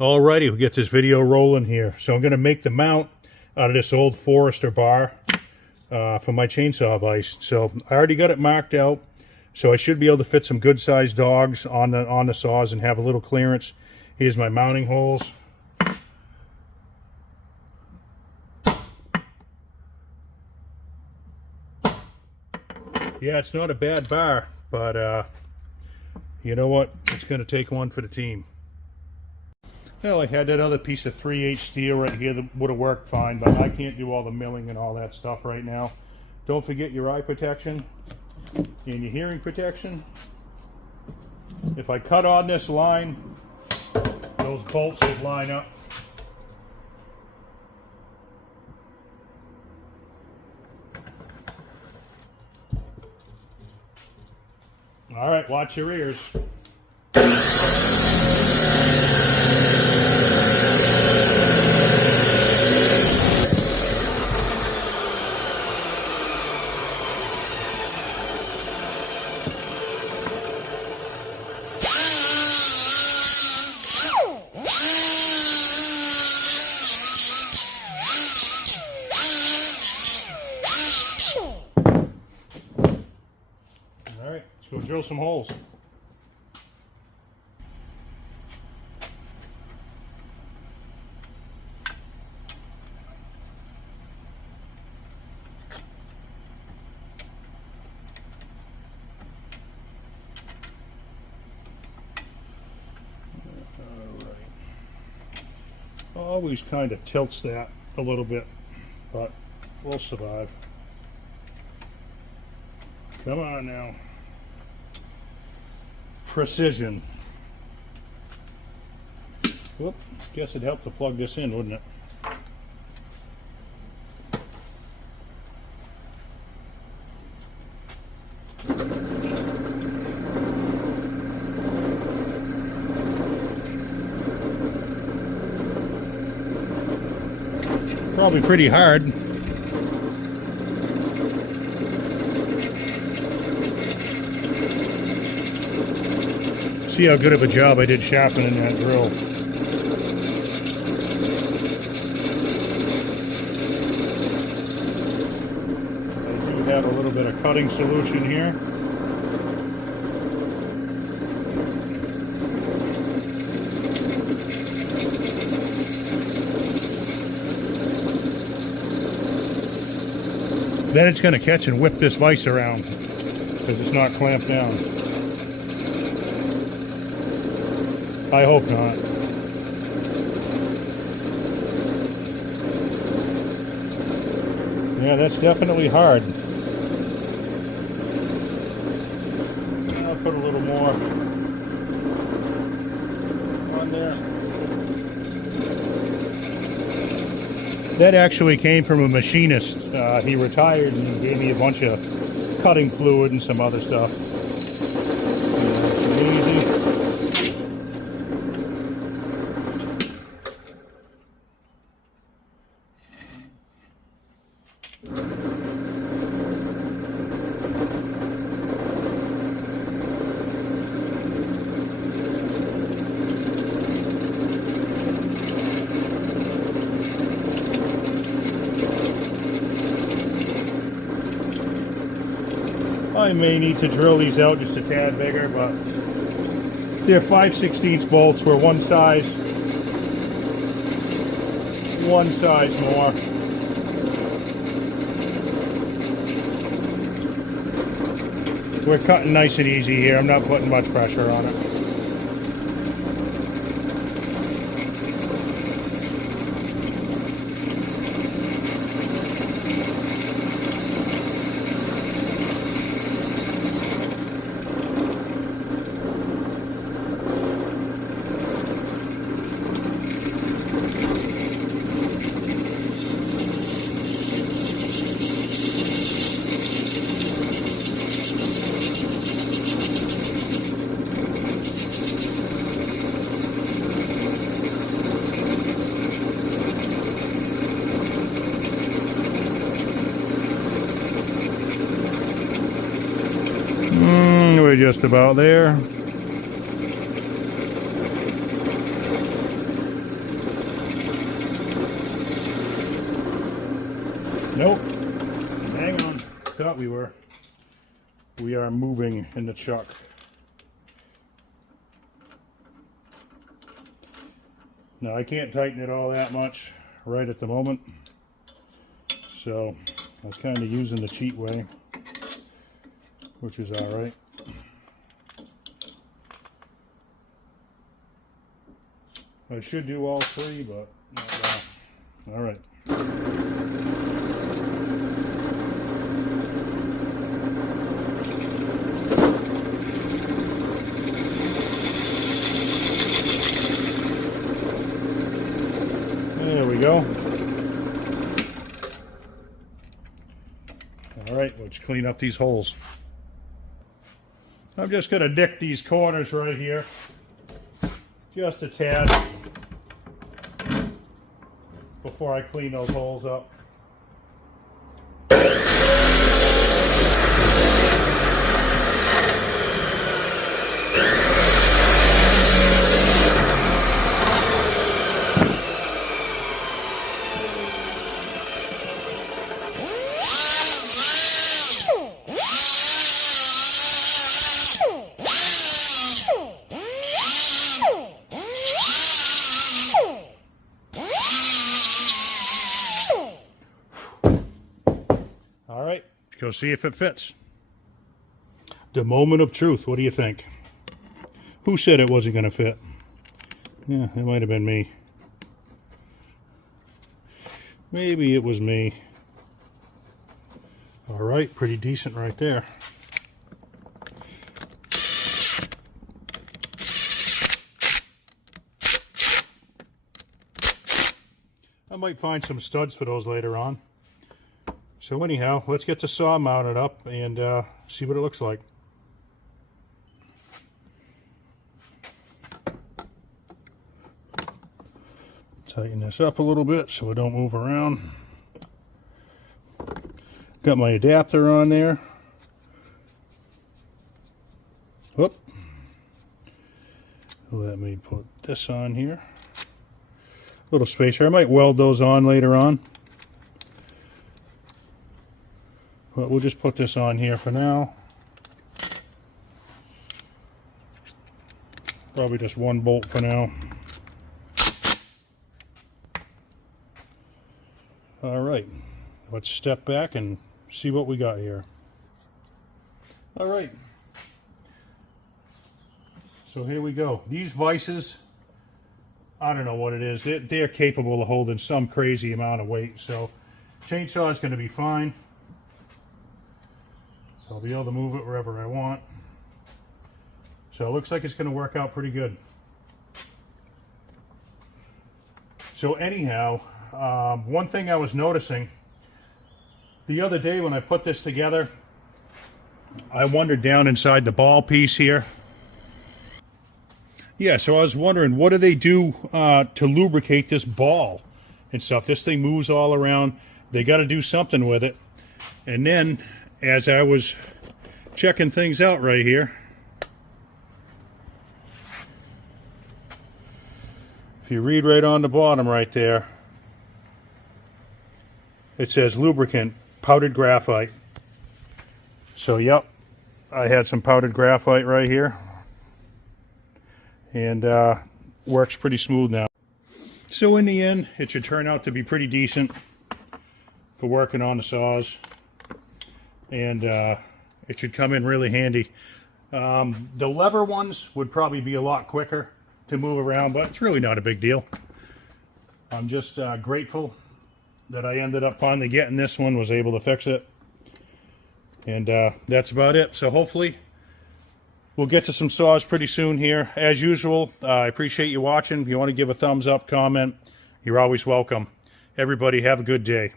Alrighty, we'll get this video rolling here. So I'm going to make the mount out of this old Forester bar for my chainsaw vise. So I already got it marked out, so I should be able to fit some good sized dogs on the saws and have a little clearance. Here's my mounting holes. Yeah, it's not a bad bar, but you know what? It's going to take one for the team. Well, I had that other piece of 3/8 steel right here that would have worked fine, but I can't do all the milling and all that stuff right now. Don't forget your eye protection and your hearing protection. If I cut on this line, those bolts would line up. All right, watch your ears. All right, let's go drill some holes. Always kind of tilts that a little bit, but we'll survive. Come on now. Precision. Whoop, guess it'd help to plug this in, wouldn't it? Probably pretty hard. See how good of a job I did sharpening that drill. I do have a little bit of cutting solution here. Then it's going to catch and whip this vise around because it's not clamped down. I hope not. Yeah, that's definitely hard. I'll put a little more on there. That actually came from a machinist. He retired and he gave me a bunch of cutting fluid and some other stuff. Easy. I may need to drill these out just a tad bigger, but they're 5/16 bolts. Were one size more. We're cutting nice and easy here. I'm not putting much pressure on it. We're just about there. Nope. Hang on. Thought we were. We are moving in the chuck. Now I can't tighten it all that much right at the moment. So I was kind of using the cheat way, which is all right. I should do all three, but all right. There we go. All right, let's clean up these holes. I'm just going to nick these corners right here, just a tad, before I clean those holes up. All right, let's go see if it fits. The moment of truth. What do you think? Who said it wasn't going to fit? Yeah, it might have been me. Maybe it was me. All right, pretty decent right there. I might find some studs for those later on. So anyhow, let's get the saw mounted up and see what it looks like. Tighten this up a little bit so it don't move around. Got my adapter on there. Whoop. Let me put this on here. Little spacer. I might weld those on later on. But we'll just put this on here for now. Probably just one bolt for now. All right, let's step back and see what we got here. All right, so here we go. These vises, I don't know what it is. They're capable of holding some crazy amount of weight, so chainsaw is going to be fine. So I'll be able to move it wherever I want. So it looks like it's going to work out pretty good. So anyhow, one thing I was noticing the other day when I put this together, I wondered down inside the ball piece here. Yeah, so I was wondering, what do they do to lubricate this ball and stuff? This thing moves all around. They got to do something with it. And then, as I was checking things out right here, if you read right on the bottom right there, it says lubricant, powdered graphite. So, yep, I had some powdered graphite right here. And works pretty smooth now. So in the end, it should turn out to be pretty decent for working on the saws. And it should come in really handy. The lever ones would probably be a lot quicker to move around, but it's really not a big deal. I'm just grateful that I ended up finally getting this one, was able to fix it. And that's about it. So hopefully we'll get to some saws pretty soon here. As usual, I appreciate you watching. If you want to give a thumbs up, comment, you're always welcome. Everybody have a good day.